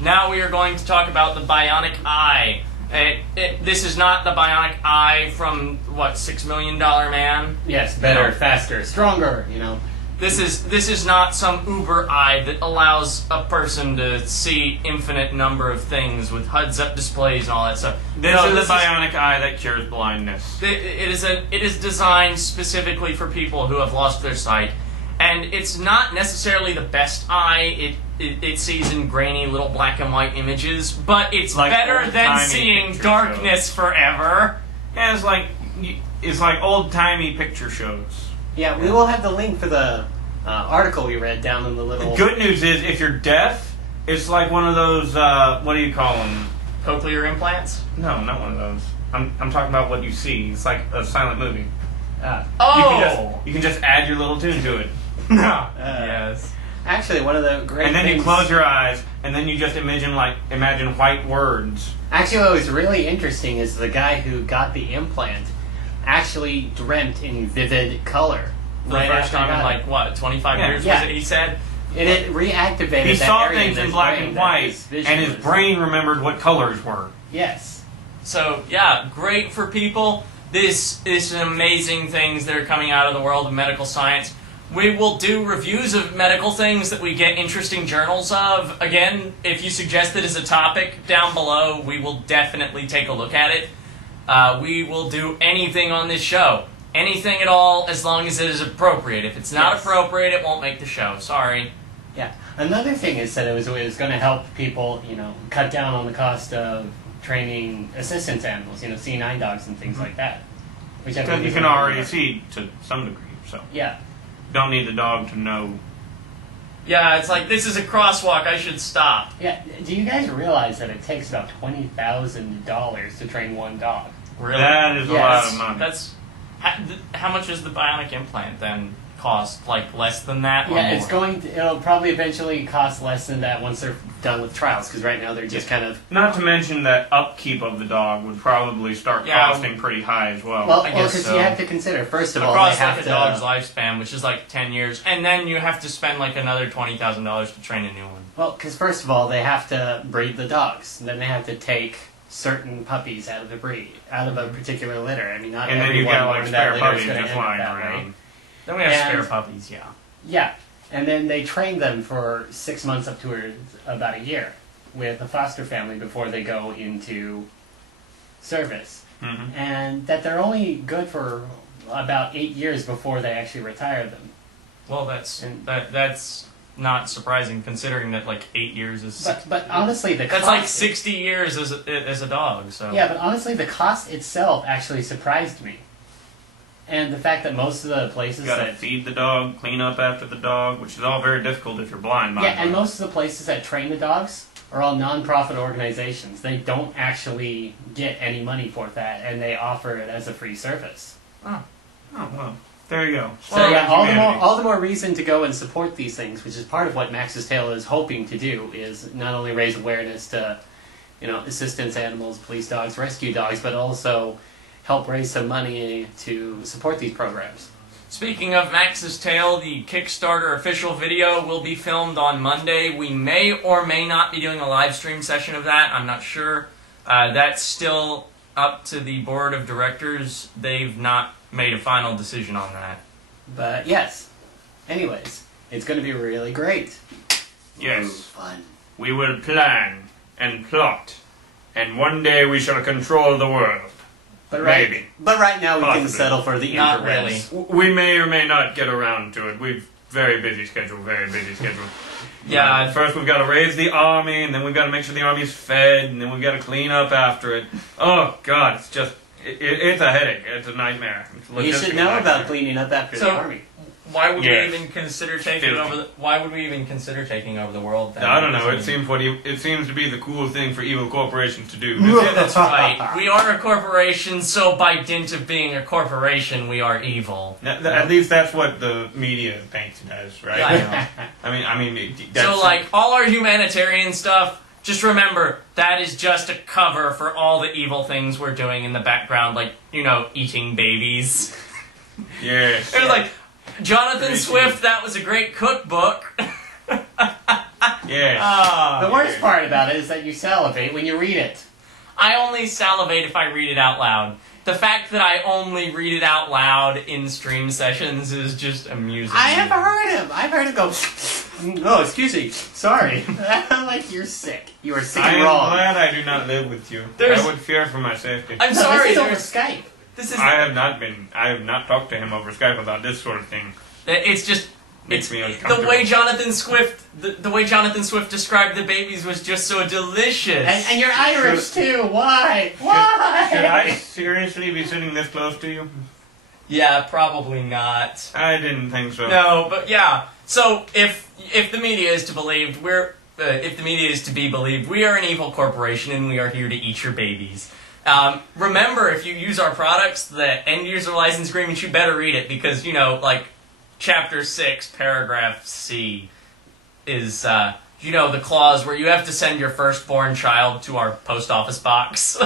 Now we are going to talk about the Bionic Eye. This is not the Bionic Eye from, what, $6 Million Man? Yes, better, faster, stronger, you know. This is not some Uber eye that allows a person to see infinite number of things with HUDs-up displays and all that stuff. This is the Bionic Eye that cures blindness. It is designed specifically for people who have lost their sight, and it's not necessarily the best eye. It sees in grainy little black and white images, but it's like better than seeing darkness forever. Yeah, it's like old-timey picture shows. Yeah, we will have the link for the article we read down in the little... The good news is, if you're deaf, it's like one of those, what do you call them? Cochlear implants? No, not one of those. I'm talking about what you see. It's like a silent movie. You can just add your little tune to it. Yes. Actually, one of the great And then things... you close your eyes, and then you just imagine white words. Actually, what was really interesting is the guy who got the implant actually dreamt in vivid color. For the first time in, what, 25 years, was it, he said? And it reactivated He that saw area things in black and white, and his brain remembered what colors were. Yes. So, yeah, great for people. This is amazing things that are coming out of the world of medical science. We will do reviews of medical things that we get interesting journals of. Again, if you suggest it as a topic down below, we will definitely take a look at it. We will do anything on this show. Anything at all, as long as it is appropriate. If it's not appropriate, it won't make the show. Sorry. Yeah. Another thing is that it was going to help people, cut down on the cost of training assistance animals, C9 dogs and things like that. Which I you can already see to some degree, so. Yeah. Don't need the dog to know. Yeah, it's like, this is a crosswalk, I should stop. Yeah, do you guys realize that it takes about $20,000 to train one dog? Really? That is a lot of money. That's... How much does the bionic implant then cost? Like, less than that? Yeah, it'll probably eventually cost less than that once they're done with trials, because right now they're just kind of... Not to mention that upkeep of the dog would probably start costing pretty high as well. Well, because you have to consider, first of all, across they have a dog's lifespan, which is like 10 years, and then you have to spend like another $20,000 to train a new one. Well, because first of all, they have to breed the dogs, and then they have to take certain puppies out of the breed, out of a particular litter. I mean, not and everyone then you got like spare puppies just flying around. Then we have spare puppies, yeah. Yeah, and then they train them for 6 months up to about a year with a foster family before they go into service. Mm-hmm. And that they're only good for about 8 years before they actually retire them. Well, that's not surprising, considering that like 8 years is. But honestly, that's like 60 years as a dog. So yeah, but honestly, the cost itself actually surprised me, and the fact that most of the places you gotta feed the dog, clean up after the dog, which is all very difficult if you're blind. And most of the places that train the dogs are all non-profit organizations. They don't actually get any money for that, and they offer it as a free service. Oh well. There you go. So yeah, all the more reason to go and support these things, which is part of what Max's Tale is hoping to do, is not only raise awareness to, assistance animals, police dogs, rescue dogs, but also help raise some money to support these programs. Speaking of Max's Tale, the Kickstarter official video will be filmed on Monday. We may or may not be doing a live stream session of that. I'm not sure. That's still up to the board of directors. They've not made a final decision on that. But yes. Anyways, it's going to be really great. Yes. Fun. We will plan and plot, and one day we shall control the world. But Maybe. But right now we Possibly. can settle for the Not interwebs. really. We may or may not get around to it. We've very busy schedule. Yeah. First we've got to raise the army, and then we've got to make sure the army's fed, and then we've got to clean up after it. Oh God, it's just... It's a headache. It's a nightmare. You should know about cleaning up after the army. Why would we even consider taking over? Why would we even consider taking over the world? Then? I don't know. It seems to be the cool thing for evil corporations to do. Yeah, that's right. We are a corporation, so by dint of being a corporation, we are evil. At least that's what the media paints it as, right? Yeah, I know. I mean. So, like all our humanitarian stuff. Just remember, that is just a cover for all the evil things we're doing in the background, like, eating babies. Yes. It was like, Jonathan Swift, that was a great cookbook. Yes. The worst part about it is that you salivate when you read it. I only salivate if I read it out loud. The fact that I only read it out loud in stream sessions is just amusing. I have heard him. I've heard him go, oh, excuse me. Sorry. I'm like, you're sick. You are sick and wrong. I am glad I do not live with you. I would fear for my safety. I'm sorry. This is over Skype. I have not talked to him over Skype about this sort of thing. It's just... Makes me uncomfortable. The way Jonathan Swift described the babies was just so delicious. And you're Irish too. Why? Why? Should I seriously be sitting this close to you? Yeah, probably not. I didn't think so. No, but yeah. So if the media is to believe, if the media is to be believed, we are an evil corporation and we are here to eat your babies. Remember, if you use our products, the end user license agreement, you better read it because like. Chapter 6, paragraph C is, the clause where you have to send your firstborn child to our post office box.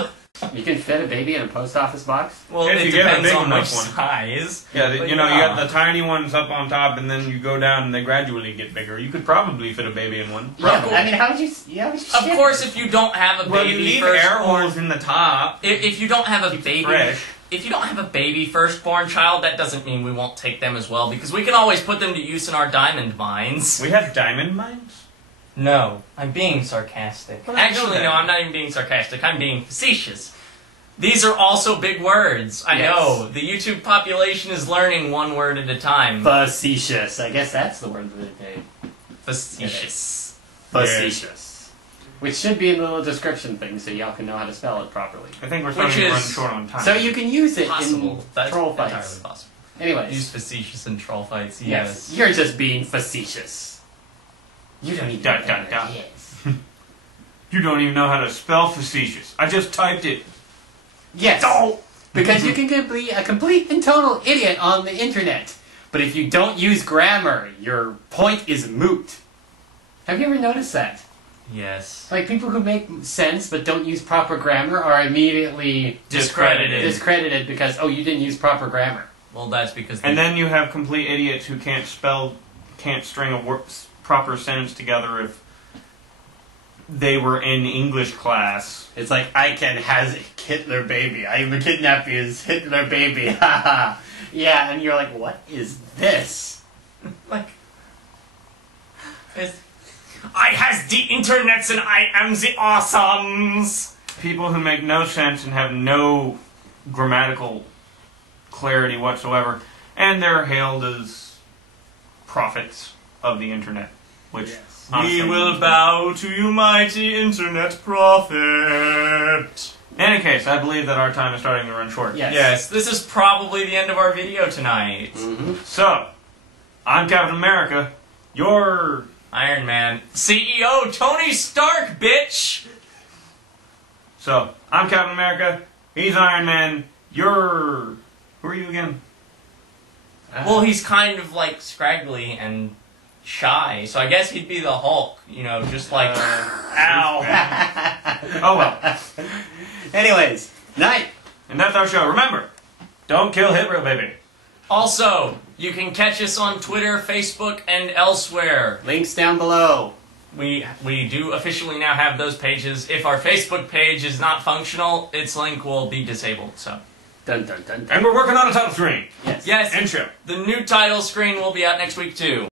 You can fit a baby in a post office box? Well, if it depends on which size. Yeah, you got the tiny ones up on top, and then you go down and they gradually get bigger. You could probably fit a baby in one. Yeah, I mean, how would you... Of course, if you don't have a baby you leave firstborn... air holes in the top. If you don't have a baby... Fresh. If you don't have a baby firstborn child, that doesn't mean we won't take them as well, because we can always put them to use in our diamond mines. We have diamond mines? No, I'm being sarcastic. Well, Actually, no, I'm not even being sarcastic. I'm being facetious. These are also big words. I know. The YouTube population is learning one word at a time. Facetious. I guess that's the word of the day. Facetious. Facetious. Which should be in the little description thing so y'all can know how to spell it properly. I think we're starting to run short on time. So you can use it Possible. in That's troll entirely fights. possible. Anyways. Use facetious in troll fights, Yes. You're just being facetious. You don't even know what that is. You don't even know how to spell facetious. I just typed it. Yes. Because you can be a complete and total idiot on the internet. But if you don't use grammar, your point is moot. Have you ever noticed that? Yes. Like, people who make sense but don't use proper grammar are immediately discredited because, oh, you didn't use proper grammar. Well, that's because... And then you have complete idiots who can't string a proper sentence together if they were in English class. It's like, I can has Hitler baby. I am kidnap his Hitler baby. Haha. Yeah, and you're like, what is this? Like... I has the internets and I am the awesomes. People who make no sense and have no grammatical clarity whatsoever, and they're hailed as prophets of the internet, which we will bow to you, mighty internet prophet. In any case, I believe that our time is starting to run short. Yes, this is probably the end of our video tonight. So, I'm Captain America. You're... Iron Man. CEO Tony Stark, bitch! So, I'm Captain America. He's Iron Man. You're... Who are you again? Well, he's kind of, like, scraggly and shy, so I guess he'd be the Hulk, just like... Ow! Oh, well. Anyways, night! And that's our show. Remember, don't kill Hitler, baby. Also, you can catch us on Twitter, Facebook, and elsewhere. Links down below. We do officially now have those pages. If our Facebook page is not functional, its link will be disabled, so... Dun dun dun dun. And we're working on a title screen. Yes. Yes. And show. The new title screen will be out next week, too.